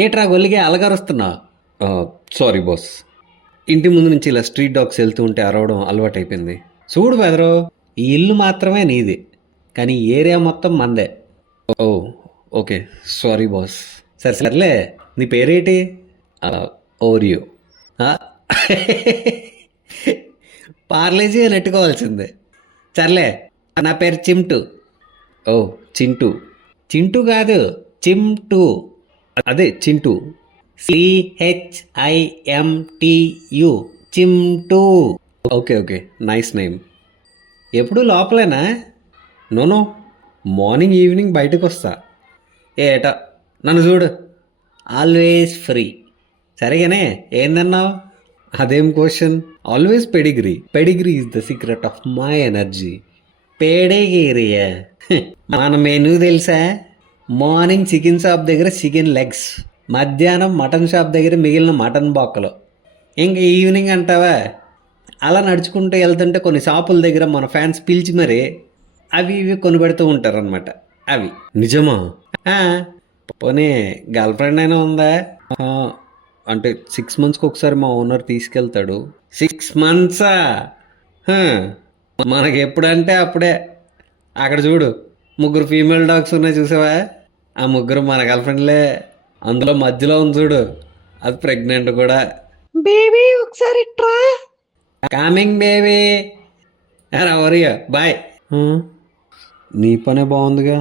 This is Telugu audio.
ఏట్రా గొల్లిగే అలగరుస్తున్నా? Sorry boss. ఇంటి ముందు నుంచి ఇలా స్ట్రీట్ డాగ్స్ వెళ్తూ ఉంటే అరవడం అలవాటైపోయింది. చూడు బెదరు, ఈ ఇల్లు మాత్రమే నీది, కానీ ఈ ఏరియా మొత్తం మందే. ఓ ఓకే, సారీ బాస్. సరే సర్లే, నీ పేరేటి? ఆ, ఓరియో. ఆ, పార్లేజీ అని నెట్టుకోవాల్సిందే. సర్లే, నా పేరు చింటూ. ఓ, చింటూ. చింటూ కాదు, చిమ్టూ. అదే Chintu. CHIMTU, Chimtu. Okay okay, nice name. ఎప్పుడు లోపలేనా? నోనో, మార్నింగ్ ఈవినింగ్ బయటకు వస్తా. ఏట నన్ను చూడు, ఆల్వేస్ ఫ్రీ. సరిగానే, ఏందన్నావు? అదేం question? Always Pedigree. Pedigree is the secret of my energy. పెడిగిరియా? మన మెనూ తెలుసా? మార్నింగ్ చికెన్ షాప్ దగ్గర చికెన్ లెగ్స్, మధ్యాహ్నం మటన్ షాప్ దగ్గర మిగిలిన మటన్ బొక్కలు, ఇంక ఈవినింగ్ అంటావా? అలా నడుచుకుంటూ వెళ్తుంటే కొన్ని షాపుల దగ్గర మన ఫ్యాన్స్ పిలిచి మరి అవి ఇవి కొనిపెడుతూ ఉంటారనమాట. అవి నిజమా? ఆ, పోనీ గర్ల్ ఫ్రెండ్ అయినా ఉందా? ఆ, అంటే 6 monthsకి ఒకసారి మా ఓనర్ తీసుకెళ్తాడు. 6 monthsా? మనకి ఎప్పుడంటే అప్పుడే. అక్కడ చూడు, 3 ఫీమేల్ డాగ్స్ ఉన్నాయి చూసావా? ఆ 3 మన గర్ల్ ఫ్రెండ్లే. అందులో మధ్యలో ఉంది చూడు, అది ప్రెగ్నెంట్ కూడా. బేబీ ఒకసారి ట్రా. Coming baby. అరే ఓరియా, బాయ్. నీ పనే బాగుందిగా.